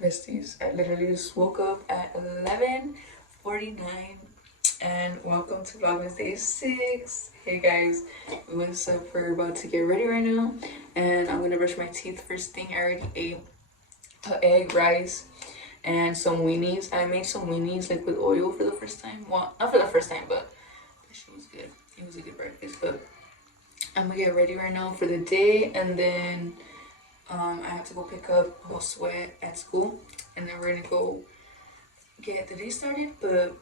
besties, I literally just woke up at 11:49 and welcome to Vlogmas Day 6. Hey guys, what's up? We're about to get ready right now and I'm gonna brush my teeth first thing. I already ate an egg, rice, and some weenies. I made some weenies like with oil for the first time. Well, not for the first time, but she was good. It was a good breakfast. But I'm gonna get ready right now for the day, and then I have to go pick up Josue at school, and then we're gonna go get the day started. But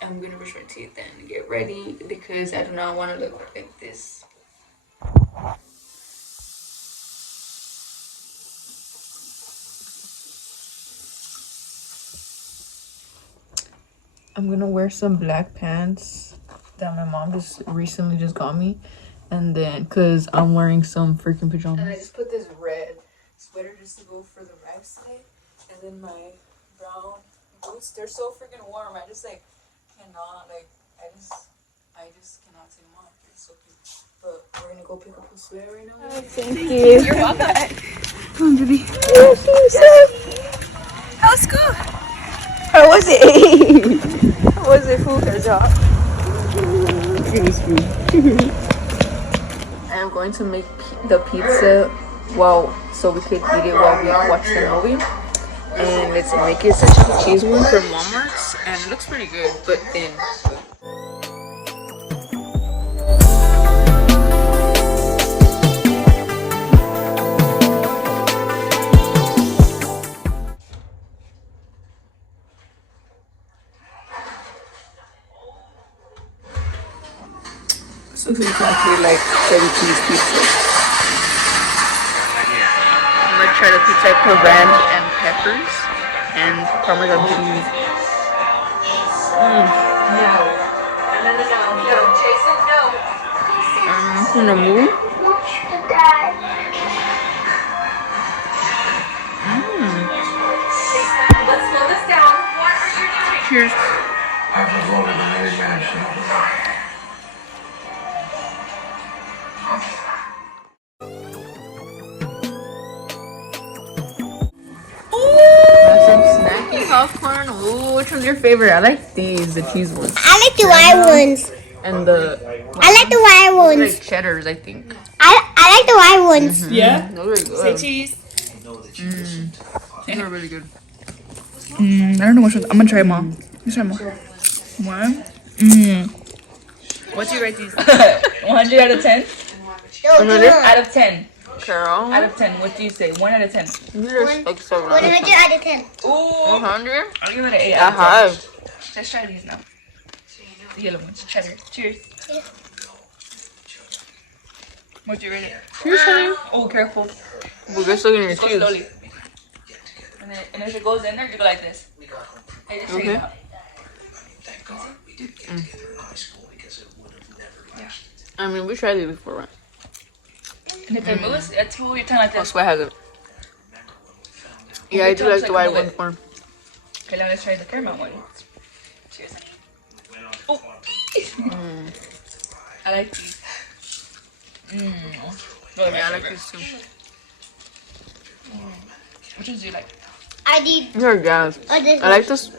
I'm gonna brush my teeth and get ready because I do not want to look like this. I'm gonna wear some black pants that my mom recently got me, and then cause I'm wearing some freaking pajamas. And I just put this red sweater just to go for the right side, and then my brown boots. They're so freaking warm. I just like cannot I just cannot take them off. It's so cute. But we're gonna go pick up a sweater right now. Oh, thank you. You're welcome. Come on, baby. How was school? How was it? How was it, food? Good job. It was food. I'm going to make the pizza so we could eat it while we watch the movie. And it's make it such a cheese one from Walmart's, and it looks pretty good, but thin. This looks exactly like Chevy Cheese pizza. I'm gonna try the pizza. I put ranch and peppers and Parmesan cheese. I'm gonna move. Let's slow this down. What are you doing? Cheers. Some snacky popcorn. Ooh, which one's your favorite? I like these, the cheese ones. I like the white ones. And the I like the white ones. like cheddars, I think. I like the white ones. Yeah? Those are good. Say cheese. These are really good. I don't know which ones. I'm gonna try them all. Let's try them all. One. What do you rate these? 100 out of 10? Out of 10. Carol. Out of 10. What do you say? 1 out of 10. These are like so 100 out of 10. Ooh. 100? I'll give it an 8 out of 10. Uh-huh. Let's try these now. The yellow ones. Cheddar. Cheers. What do you rate it? Cheers, honey. Oh, careful. We're just looking at your Just go cheese. slowly. And if it goes in there, you go like this. Hey, just shake it out. I mean, we tried it before, right? And if it moves, it's your tongue like Oh, this. Sweat has it. Yeah, I do like the white one more. Okay, now let's try the caramel one. Cheers. Oh. I like these. Yeah, I like these too. Which ones do you like? I did. These are gas. Oh, this I like the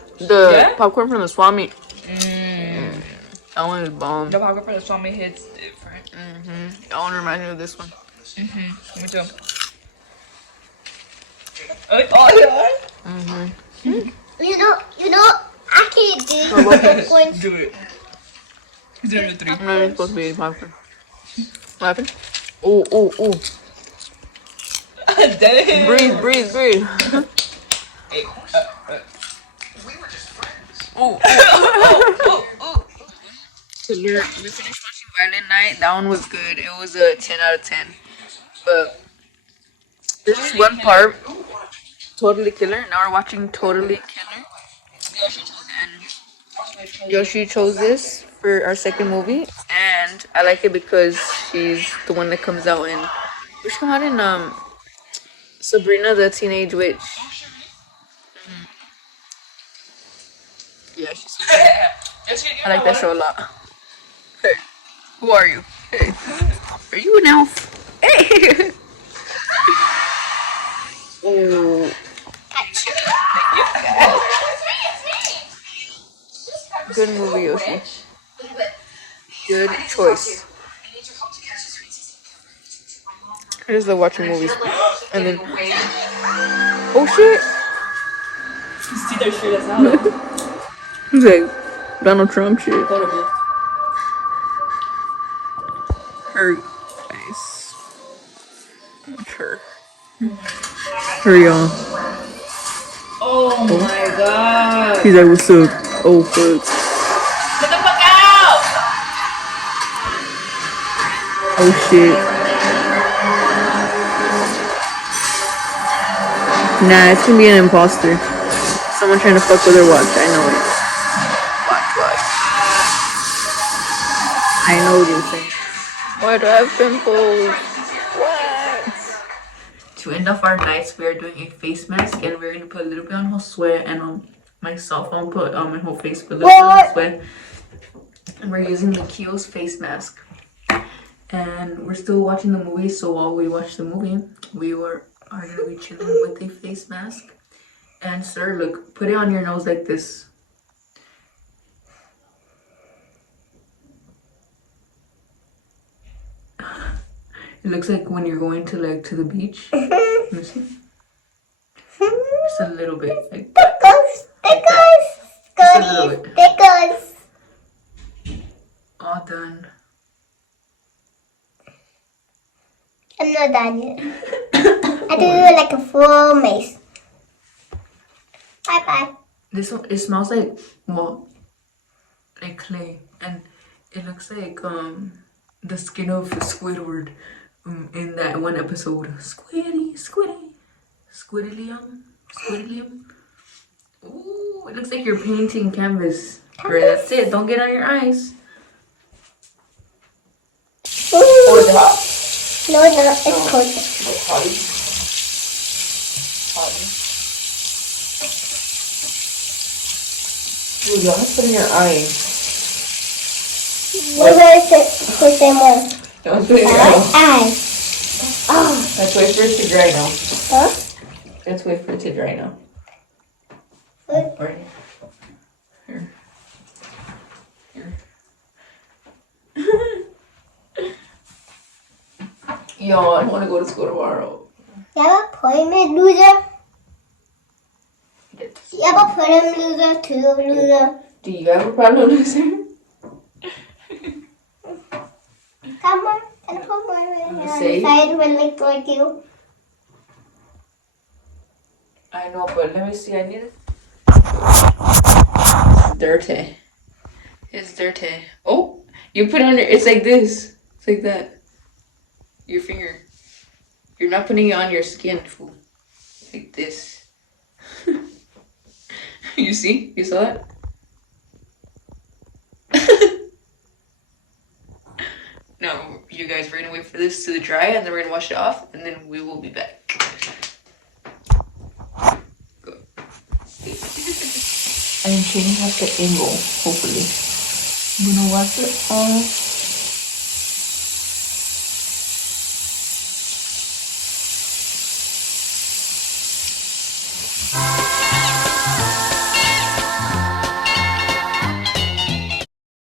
Yeah? popcorn from the Swami. That one is bomb. The popcorn for the swami hits different. That one reminds me of this one. Me too. Oh, yeah. You know, I can't do popcorn. Do it. He's doing the 3. I'm not even supposed to be eating popcorn. What happened? Oh, oh, oh. Dang. Breathe. Hey, Oh. We finished watching Violent Night. That one was good. It was a 10 out of 10. But there's just one part, Totally Killer. Now we're watching Totally Killer. And Yoshi chose this for our second movie. And I like it because she's the one that comes out in... Which come out in Sabrina the Teenage Witch. Yeah, she's so good. I like that show a lot. Hey, who are you? Hey, are you an elf? Hey! Oh. Good movie, Yoshi. Good choice. I just love watching movies. And then, oh shit! See their shit as now. Who's like Donald Trump shit? Her, nice. Her. Hurry on. Oh my god. He's like, what's up? Oh fuck. Get the fuck out! Oh shit. Nah, it's gonna be an imposter. Someone trying to fuck with her watch. I know it. Watch. I know what you're saying. Why do I have pimples? What? To end off our nights, we are doing a face mask, and we're gonna put a little bit on Josue and on myself. I'll put on my whole face, put a little bit on Josue. And we're using the Kio's face mask. And we're still watching the movie, so while we watch the movie, we are gonna be chilling with a face mask. And sir, look, put it on your nose like this. It looks like when you're going to the beach. Let me see. Just a little bit. Like Stickers. all done. I'm not done yet. I do it like a full mace. Bye. This one, it smells like clay, and it looks like the skin of Squidward in that one episode. Squidilium. Ooh, it looks like you're painting canvas. Girl, that's it. Don't get on your eyes. Or is it hot? No, it's cold. Ooh, you almost put in your eyes. Where is it? Put them on. Don't put it in your eyes. Eyes. Oh. Let's wait for it to dry now. Huh? Let's wait for it to dry now. What? Right here. Yo, I don't want to go to school tomorrow. You have an appointment, loser? You have an appointment, loser, too, loser. Do you have a problem, loser? Come on, and put my Say. side will look like you. I know, but let me see. I need it. Dirty. It's dirty. Oh, you put it on your. It's like this. It's like that. Your finger. You're not putting it on your skin, fool. Like this. You see? You saw that? No, you guys, we're gonna wait for this to dry, and then we're gonna wash it off, and then we will be back. Go. I'm changing up the angle, hopefully. I'm gonna wash it off.